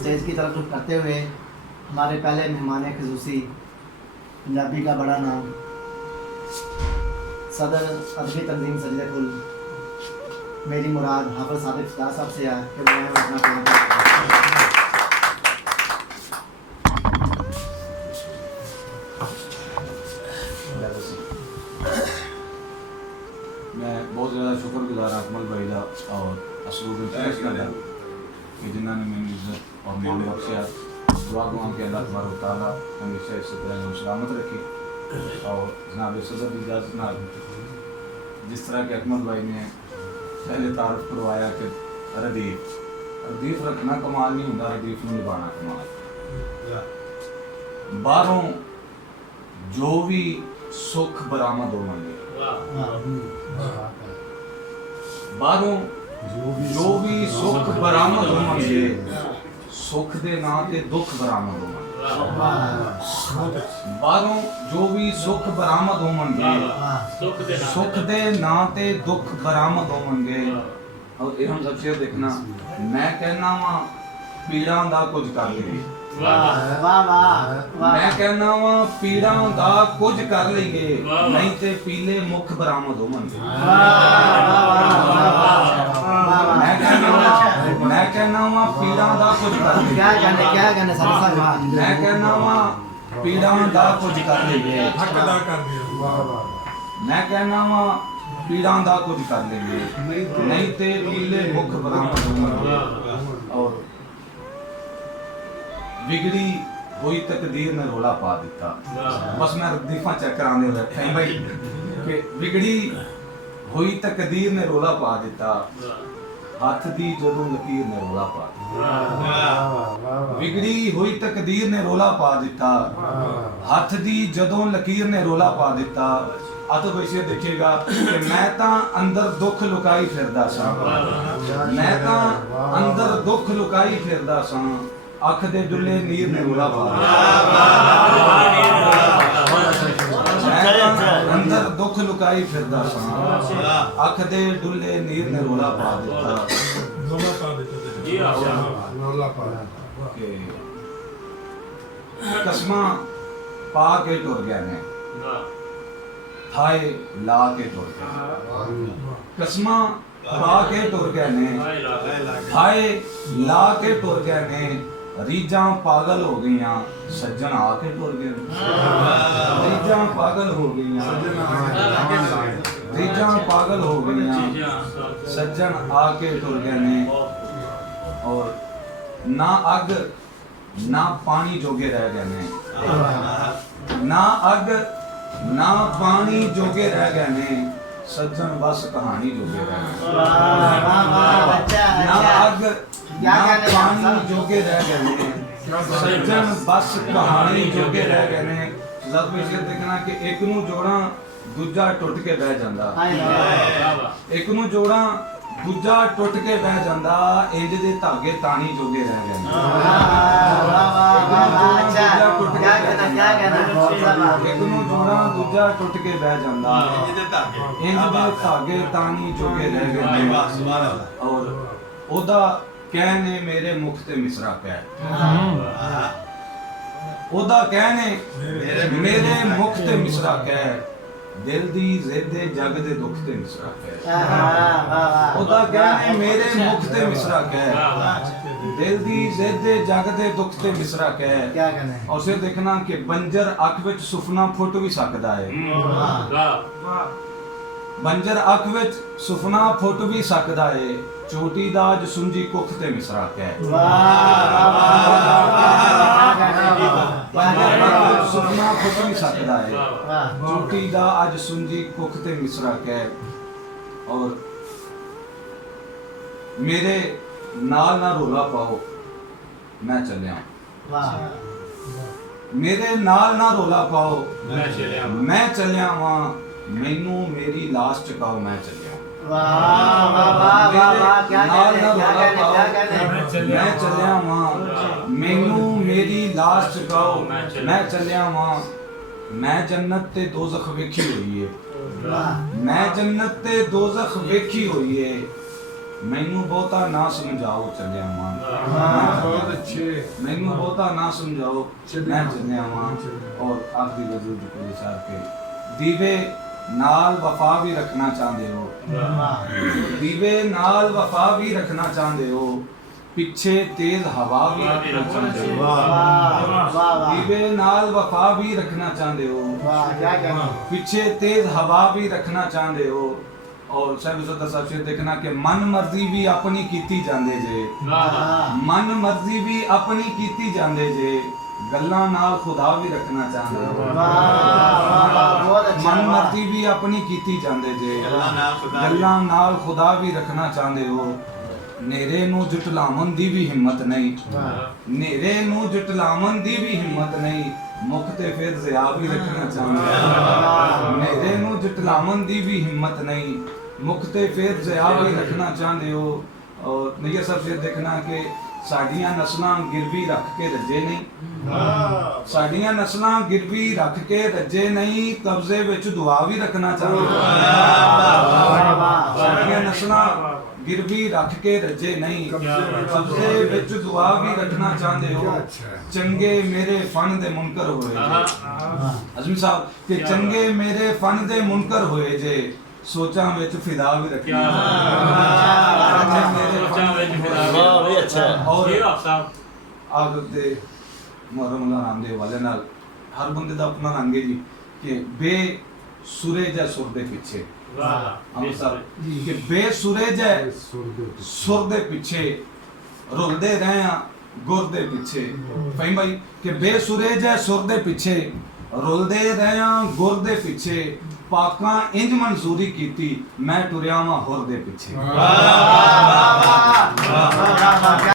Stage की तरफ रुख करते हुए हमारे पहले मेहमान खसूसी पंजाबी का बड़ा नाम सदर अदबी तंजीम सजद कुल मेरी मुराद हाफिज़ सादिक फिदा साहब से है कि मैं अपना काम मैं बहुत ज़्यादा शुक्रगुजार अकमल भाई का और असलूब इंटरनेशनल का कि जिन्होंने मेरी इज्जत और मान बख्शिया। दुआ दुआ के अल्लाह तबारक व तआला हमेशा इस तरह सलामत रखे। और जनाब सदर की इजाज़त ना जिस तरह के अकमल भाई ने पहले तारुफ करवाया कि रदीफ रखना कमाल नहीं होता, रदीफ में निभाना कमाल। बाहरों जो भी सुख बरामद होंगे, बाहरों जो भी सुख बरामद होंगे, सुख दे नां ते दुख बरामद होंगे। बाहरों जो भी सुख बरामद होंगे, सुख दे नां ते दुख बरामद होंगे। और हम सबसे देखना, मैं कहना वा पीड़ा दा कुछ कर ले, मैं कहना वा पीड़ा दा कुछ कर लेंगे, नहीं ते पीले मुख बरामद होंगे। मैं कहना वा पीड़ा दा कुछ कर लेंगे, मैं कहना वा पीड़ा दा कुछ कर लेंगे, मैं कहना वा पीड़ा दा कुछ कर लेंगे, नहीं ते पीले मुख बरामद होंगे। और बिगड़ी हुई तकदीर ने रोला पा दिता। बस मैं रदीफा चेक कराने बैठा ही भाई कि बिगड़ी हुई तकदीर ने रोला पा दिता, हाथ दी जदों लकीर ने रोला पा दिता। बिगड़ी हुई तकदीर ने रोला पा दिता, हाथ दी जदों लकीर ने रोला पा दिता। तो वैसे देखिएगा कि मैं तां अंदर दुख लुकाई फिरदा सा, मैं तां अंदर दुख लुकाई फिरदा सा, अख दे डुले नीर ने रोला पा दिता। अंदर दुख लुकाई फिरदा सा, अख दे डुले नीर ने रोला पा दिता। कसमा पा के टुर गए ने, हाय ला के टुर गए। कसमा पा के टुर गए ने, हाय ला के टुर गए ने। रीजा पागल हो गई, सज्जन आके टुर गए। रीजा पागल हो गई, रीजा पागल हो गई, सज्जन आके टुर गए ने। और ना अग ना पानी जोगे रह गए ने, ना अग ना पानी जोगे रह गए ने, सज्जन बस कहानी जोगे रह गए। ना अग ना पानी जोगे रह गए ने, सज्जन बस कहानी जोगे रह गए ने। जब में ये देखना कि एक नू जोड़ा दूजा टुट के बह जांदा, एक नू जोड़ा दूजा टुट के बह जांदा, इंज दे धागे तानी जोगे रह गए। एक नू जोड़ा दूजा टुट के बह जांदा, इंज दे धागे तानी जोगे रह गए। और ओदा कहने मेरे मुख ते मिसरा कह, ओदा कहने मेरे मुख ते मिसरा कह, दिल दी ज़िद्दे जग दे दुख ते मिसरा कह। ओदा कहने मेरे मुख ते मिसरा कह, दिल दी ज़िद्दे जग दे दुख ते मिसरा कह। और फिर देखना कि बंजर अख विच सुफना फुट भी सकदा है, बंजर अख विच सुफना फुट भी सकदा है, चोटी दा अज सुंजी कुख ते मिसरा कह। सुफना फुट भी सकदा है, चोटी दा अज सुंजी कुख ते मिसरा कह। और मेरे नाल ना रोला पाओ मैं चलिया, मेरे नाल ना रोला पाओ मैं चलिया वा, मैनू मेरी लाश चकाओ मैं चलिया। मैं चलिया वा, मैनू मेरी लाश चकाओ मैं चलिया वा। मैं जन्नत ते दोज़ख वेखी हुई है, मैं जन्नत ते दोज़ख वेखी हुई है। ਮੈਨੂੰ ਬਹੁਤਾ ਨਾ ਸਮਝਾਓ ਚੱਲਿਆ ਮਾਂ बहुत अच्छे ਮੈਨੂੰ ਬਹੁਤਾ ਨਾ ਸਮਝਾਓ ਚੱਲਿਆ ਮੈਂ ਚੱਲਿਆ ਮਾਂ ਔਰ ਆਖਰੀ ਵਜ਼ੂਰ ਦੀ ਕੋਲ ਇਸ਼ਾਰਾ ਕੇ ਦੀਵੇ ਨਾਲ ਵਫਾ ਵੀ ਰੱਖਣਾ ਚਾਹੁੰਦੇ ਹੋ ਦੀਵੇ ਨਾਲ ਵਫਾ ਵੀ ਰੱਖਣਾ ਚਾਹੁੰਦੇ ਹੋ ਪਿੱਛੇ ਤੇਜ਼ ਹਵਾ ਵੀ ਰੱਖਣਾ ਚਾਹੁੰਦੇ ਹੋ वाह वाह ਦੀਵੇ ਨਾਲ ਵਫਾ ਵੀ ਰੱਖਣਾ ਚਾਹੁੰਦੇ ਹੋ वाह क्या कहना पीछे तेज हवा भी रखना चाहते हो और साहब सदा साहब से देखना कि मन मर्जी भी अपनी कीती जांदे जे मन मर्जी भी अपनी कीती जांदे जे गल्लां नाल खुदा भी रखना चाहते हो बहुत अच्छा मन मर्जी भी अपनी कीती जांदे जे गल्लां नाल खुदा भी रखना चाहते हो नेरे नू जुटलावन दी भी हिम्मत नहीं नेरे नू जुटलावन दी भी हिम्मत नहीं मुख ते फिर ज़िया भी रखना चाहते मेरे नू जुटलावन दी भी हिम्मत नहीं मुख ते फिर ज़िया भी रखना चाहते हो और नैया सब से देखना कि साडियां नस्लां गिरवी रख के रजे नहीं साडियां नस्लां गिरवी रख के रजे नहीं कब्जे विच दुआ भी रखना चाहते हो साडियां नस्लां गिरवी रख के रजे नहीं कब्जे विच दुआ भी रखना चाहते हो चंगे मेरे फन दे मुनकर होए जे अज़मी साहब कि चंगे मेरे फन दे मुनकर होए जे सोचा विच फिदा भी रखना वाह भाई अच्छा और ये आप साहब आदत दे मुहर्रम रामदेव वाले नाल हर बंदे दा अपना रंग है जी कि बेसुरे जा सुर दे पीछे हम सब कि बेसुरे जा सुर दे पीछे रुलदे रहे गुर दे पीछे फहीम भाई कि बेसुरे जा सुर दे पीछे रुलदे रहे गुर दे पीछे पाकां इंज मंजूरी कीती मैं टुरिया वां हुर दे पीछे